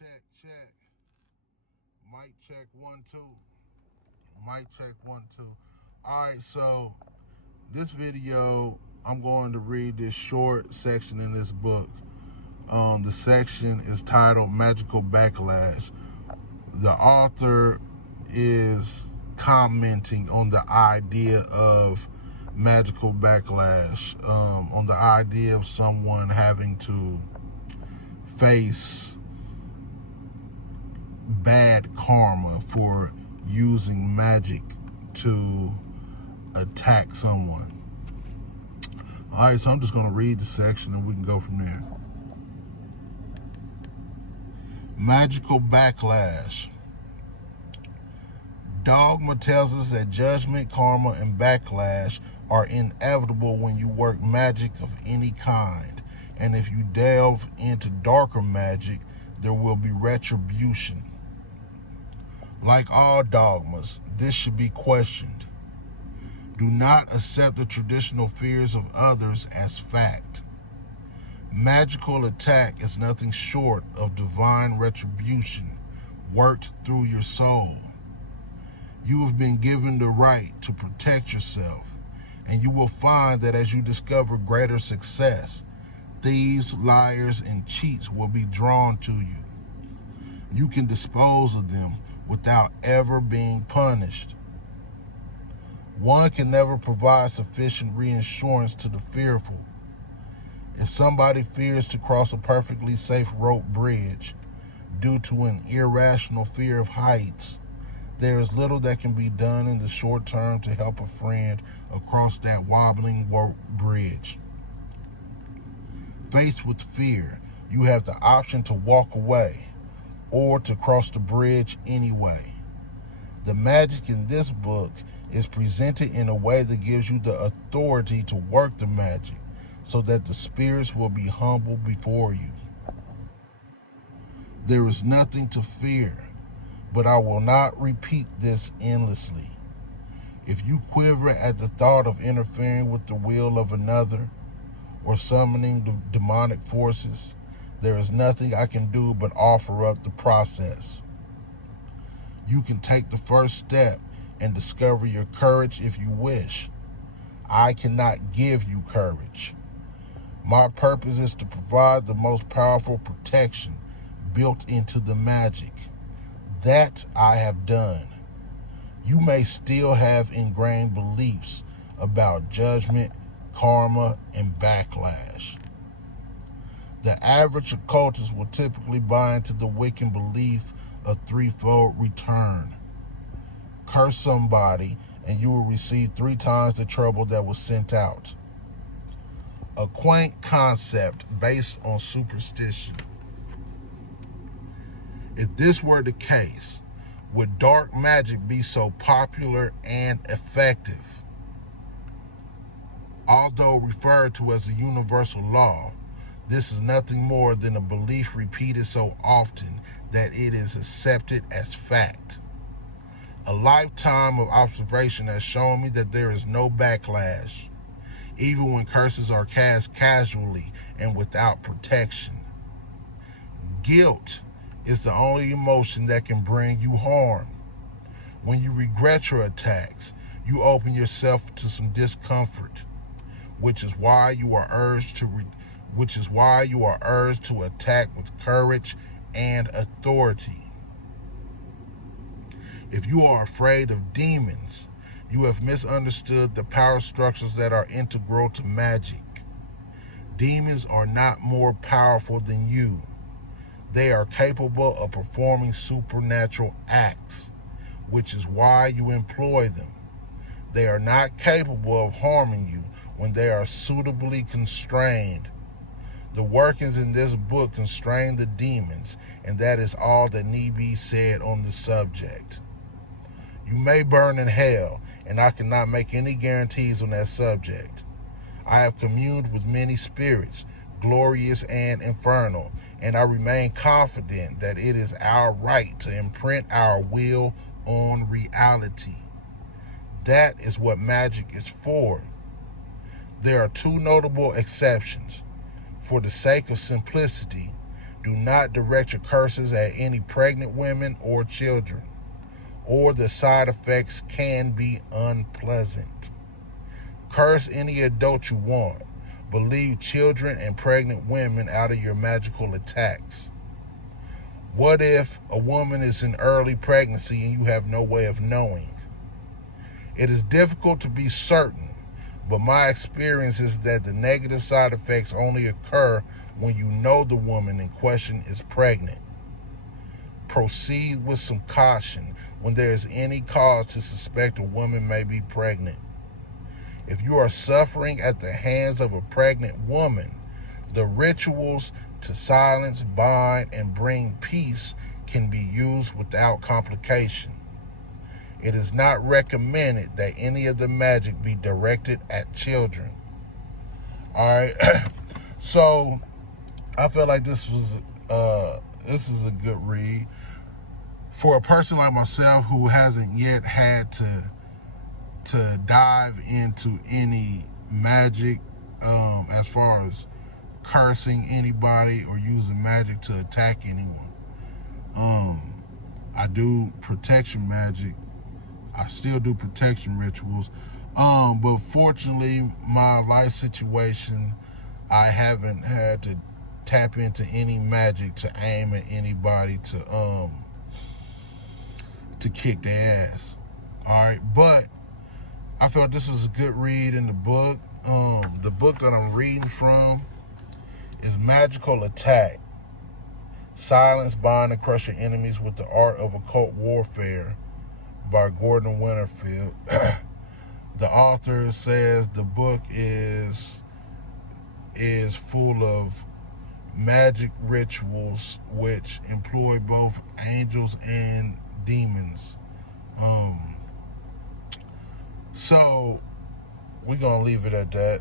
Check, check. Mic check 1 2. Mic check 1 2. All right, so this video, I'm going to read this short section in this book. The section is titled Magickal Backlash. The author is commenting on the idea of magical backlash, on the idea of someone having to face bad karma for using magic to attack someone. All right, so I'm just going to read the section and we can go from there. Magickal Backlash. Dogma tells us that judgment, karma, and backlash are inevitable when you work magic of any kind. And if you delve into darker magic, there will be retribution. Like all dogmas, this should be questioned. Do not accept the traditional fears of others as fact. Magickal attack is nothing short of divine retribution worked through your soul. You have been given the right to protect yourself, and you will find that as you discover greater success, thieves, liars, and cheats will be drawn to you. You can dispose of them without ever being punished. One can never provide sufficient reassurance to the fearful. If somebody fears to cross a perfectly safe rope bridge due to an irrational fear of heights, there is little that can be done in the short term to help a friend across that wobbling rope bridge. Faced with fear, you have the option to walk away or to cross the bridge anyway. The magic in this book is presented in a way that gives you the authority to work the magic so that the spirits will be humble before you. There is nothing to fear, but I will not repeat this endlessly. If you quiver at the thought of interfering with the will of another or summoning the demonic forces, there is nothing I can do but offer up the process. You can take the first step and discover your courage if you wish. I cannot give you courage. My purpose is to provide the most powerful protection built into the magic. That I have done. You may still have ingrained beliefs about judgment, karma, and backlash. The average occultist will typically buy into the Wiccan belief of threefold return. Curse somebody and you will receive 3 times the trouble that was sent out. A quaint concept based on superstition. If this were the case, would dark magic be so popular and effective? Although referred to as a universal law, this is nothing more than a belief repeated so often that it is accepted as fact. A lifetime of observation has shown me that there is no backlash, even when curses are cast casually and without protection. Guilt is the only emotion that can bring you harm. When you regret your attacks, you open yourself to some discomfort, which is why you are urged to attack with courage and authority. If you are afraid of demons, you have misunderstood the power structures that are integral to magic. Demons are not more powerful than you. They are capable of performing supernatural acts, which is why you employ them. They are not capable of harming you when they are suitably constrained. The workings in this book constrain the demons, and that is all that need be said on the subject. You may burn in hell, and I cannot make any guarantees on that subject. I have communed with many spirits, glorious and infernal, and I remain confident that it is our right to imprint our will on reality. That is what magic is for. There are 2 notable exceptions. For the sake of simplicity, Do not direct your curses at any pregnant women or children, or the side effects can be unpleasant. Curse any adult you want, but leave children and pregnant women out of your magical attacks. What if a woman is in early pregnancy and you have no way of knowing? It is difficult to be certain, but my experience is that the negative side effects only occur when you know the woman in question is pregnant. Proceed with some caution when there is any cause to suspect a woman may be pregnant. If you are suffering at the hands of a pregnant woman, the rituals to silence, bind, and bring peace can be used without complication. It is not recommended that any of the magic be directed at children. All right. So I feel like this is a good read for a person like myself who hasn't yet had to dive into any magic as far as cursing anybody or using magic to attack anyone. I do protection magic. I still do protection rituals. But fortunately, my life situation, I haven't had to tap into any magic to aim at anybody to kick their ass. All right, but I felt this was a good read in the book. The book that I'm reading from is Magickal Attack. Silence, Bind, and Crush Your Enemies with the Art of Occult Warfare by Gordon Winterfield. The author says the book is full of magic rituals which employ both angels and demons. So we're gonna leave it at that.